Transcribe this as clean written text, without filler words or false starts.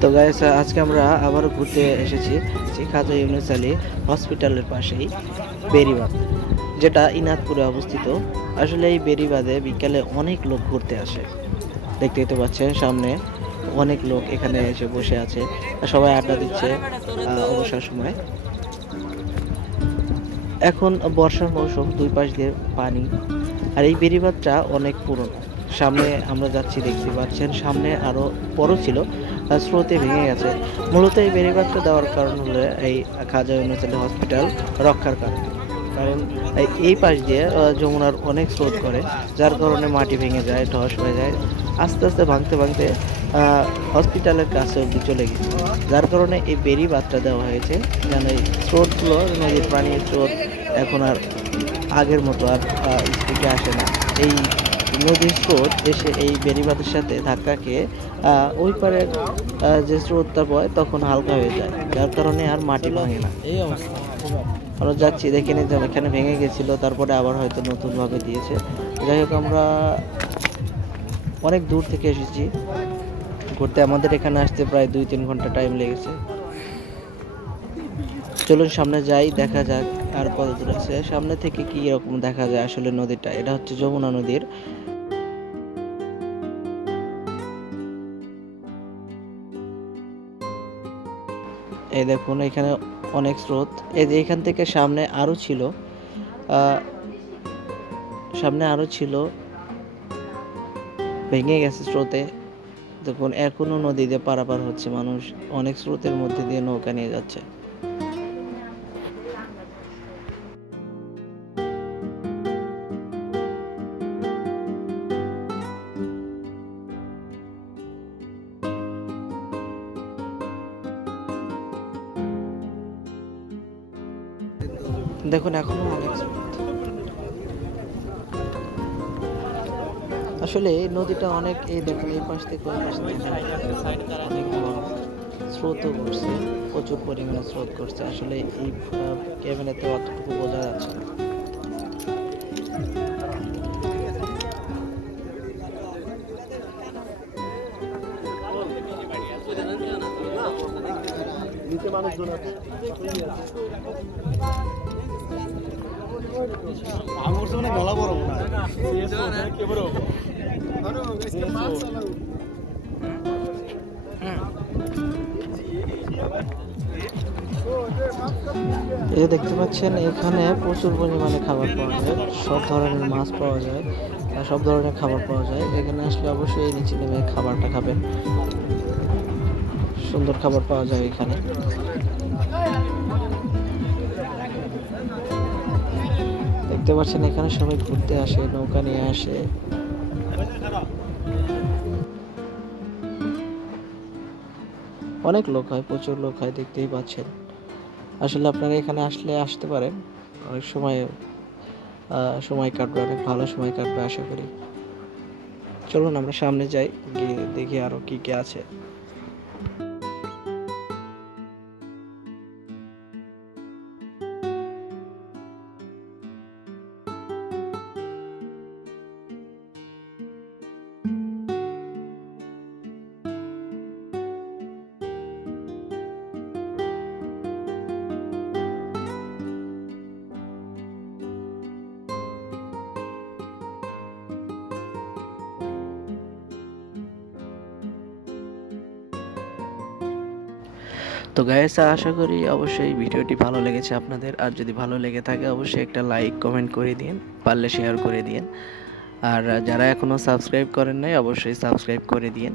তো গাইস আজকে আমরা আবারও ঘুরতে এসেছি খাজা ইউনুস আলী হসপিটালের পাশেই বেরিবাঁধ, যেটা ইনাদপুরে অবস্থিত। আসলে এই বেরিবাঁধে বিকালে অনেক লোক ঘুরতে আসে। দেখতেই তো পাচ্ছেন সামনে অনেক লোক এখানে এসে বসে আছে, সবাই আড্ডা দিচ্ছে অবসর সময়। এখন বর্ষার মৌসুম, দুই পাশ দিয়ে পানি, আর এই বেড়িবাঁধটা অনেক পুরনো। সামনে আমরা যাচ্ছি, দেখতে পাচ্ছেন সামনে আরো বড় ছিল, স্রোতে ভেঙে গেছে। মূলত এই বেড়িবাঁধটা দেওয়ার কারণ হলো এই খাজা ইউনুস আলী হসপিটাল রক্ষার কারণে। কারণ এই পাশ দিয়ে যমুনার অনেক স্রোত করে, যার কারণে মাটি ভেঙে যায়, ধস হয়ে যায়, আস্তে আস্তে ভাঙতে ভাঙতে হসপিটালের কাছে অব্দি চলে গেছে। যার কারণে এই বেড়িবাঁধটা দেওয়া হয়েছে, যেন এই স্রোতগুলো, নদীর পানির স্রোত এখন আর আগের মতো আর স্পিডে আসে না। এই নদীর স্রোত এসে এই বেড়িবাঁধের সাথে ধাক্কা খেয়ে ওই পারের যে স্রোতটা বয় তখন হালকা হয়ে যায়, যার কারণে আর মাটি ভাঙে না। এই অবস্থা আমরা যাচ্ছি, দেখে নিতে এখানে ভেঙে গেছিল, তারপরে আবার হয়তো নতুনভাবে দিয়েছে। যাই হোক, আমরা অনেক দূর থেকে এসেছি ঘুরতে, আমাদের এখানে আসতে প্রায় 2-3 ঘন্টা টাইম লেগেছে। চলুন সামনে যাই, দেখা যাক আর কত দূর আছে। সামনে থেকে কি রকম দেখা যায় আসলে নদীটা, এটা হচ্ছে যমুনা নদীর। এই দেখুন এখানে অনেক স্রোত, এই যে এখান থেকে সামনে আরো ছিল, ভেঙে গেছে স্রোতে। দেখুন এখনো নদী দিয়ে পারাপার হচ্ছে মানুষ, অনেক স্রোতের মধ্যে দিয়ে নৌকা নিয়ে যাচ্ছে। দেখুন এখনো অনেক স্রোত। আসলে এই নদীটা অনেক, এই দেখুন এই পাশ থেকে ওই পাশ থেকে অনেক বড়, স্রোতও করছে, প্রচুর পরিমাণে স্রোত করছে। আসলে এই ক্যামেরাতে অতটুকু বোঝা যাচ্ছে না। এই দেখতে পাচ্ছেন এখানে প্রচুর পরিমাণে খাবার পাওয়া যায়, সব ধরনের মাছ পাওয়া যায়, সব ধরনের খাবার পাওয়া যায়। এখানে আসলে অবশ্যই নিচে নেমে খাবারটা খাবেন, সুন্দর খাবার পাওয়া যায় এখানে। দেখতে পাচ্ছেন এখানে সবাই ঘুরতে আসে, নৌকা নিয়ে আসে। অনেক লোক হয়, প্রচুর লোক হয়, দেখতেই পাচ্ছেন। আসলে আপনারা এখানে আসতে পারেন, অনেক সময় কাটবে, অনেক ভালো সময় কাটবে আশা করি। চলুন আমরা সামনে যাই, গিয়ে দেখি আরো কি কি আছে। তো গাইস, আশা করি অবশ্যই ভিডিওটি ভালো লেগেছে আপনাদের। আর যদি ভালো লেগে থাকে অবশ্যই একটা লাইক কমেন্ট করে দিন, পারলে শেয়ার করে দিন। আর যারা এখনো সাবস্ক্রাইব করেন নাই অবশ্যই সাবস্ক্রাইব করে দিন।